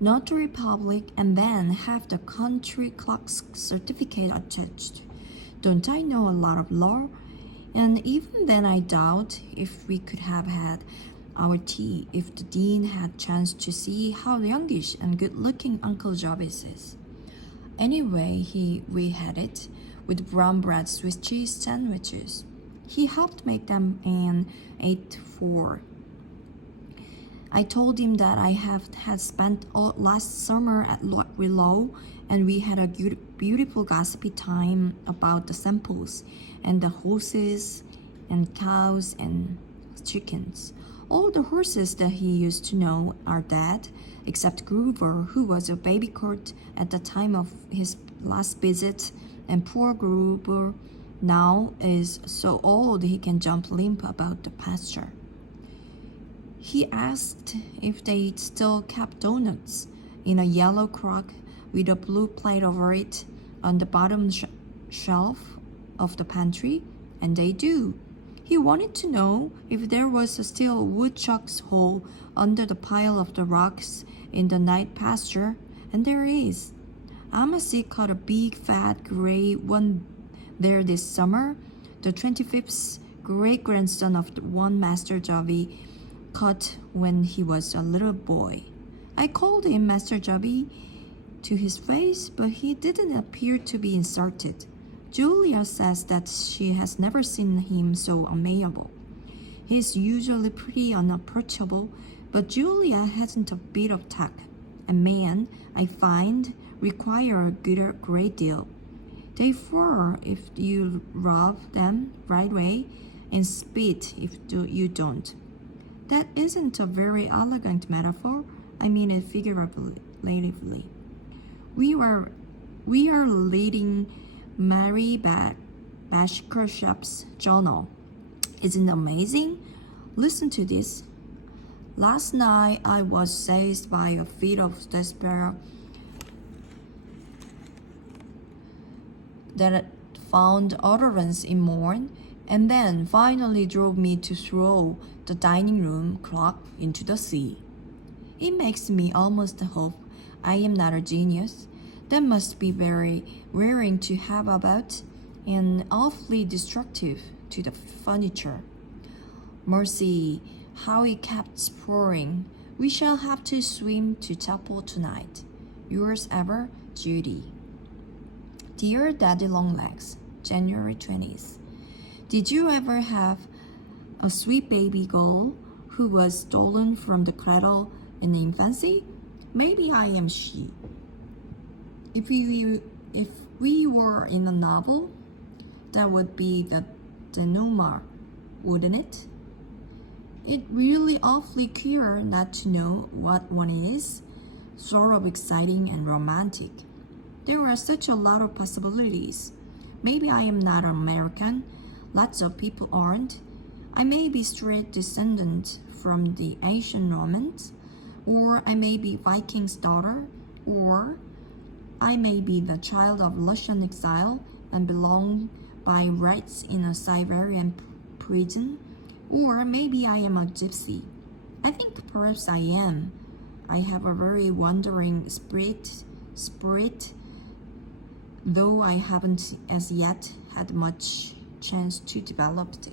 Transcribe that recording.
notary public, and then have the country clerk's certificate attached. Don't I know a lot of law? And even then I doubt if we could have had our tea if the dean had chanced to see how youngish and good-looking Uncle Jarvis is. Anyway, we had it with brown bread Swiss cheese sandwiches. He helped make them and ate 4. I told him that I had spent all last summer at Willow, and we had a beautiful gossipy time about the samples and the horses and cows and chickens. All the horses that he used to know are dead, except Groover, who was a baby colt at the time of his last visit, and poor Groover now is so old he can jump limp about the pasture. He asked if they still kept donuts in a yellow crock with a blue plate over it on the bottom shelf of the pantry, and they do. He wanted to know if there was still a woodchuck's hole under the pile of the rocks in the night pasture, and there is. Amasie caught a big fat gray one there this summer, the 25th great-grandson of the one Master Joby caught when he was a little boy. I called him Master Joby to his face, but he didn't appear to be insulted. Julia says that she has never seen him so amiable. He's usually pretty unapproachable, but Julia hasn't a bit of tact. And men, I find, require a great deal. They fur if you rub them right way, and spit if you don't. That isn't a very elegant metaphor. I mean it figuratively. We are reading Mary Bashkirtsepp's journal. Isn't it amazing? Listen to this. Last night I was seized by a fit of despair that found utterance in morn, and then finally drove me to throw the dining room clock into the sea. It makes me almost hope I am not a genius. That must be very wearing to have about, and awfully destructive to the furniture. Mercy, how it kept pouring. We shall have to swim to chapel tonight. Yours ever, Judy. Dear Daddy Longlegs, January 20th. Did you ever have a sweet baby girl who was stolen from the cradle in infancy? Maybe I am she. If we were in a novel, that would be the denouement, wouldn't it? It's really awfully queer not to know what one is, sort of exciting and romantic. There are such a lot of possibilities. Maybe I am not American. Lots of people aren't. I may be straight descendant from the ancient Romans, or I may be Viking's daughter, or I may be the child of Russian exile and belong by rights in a Siberian prison, or maybe I am a gypsy. I think perhaps I am. I have a very wandering spirit, though I haven't as yet had much chance to develop it.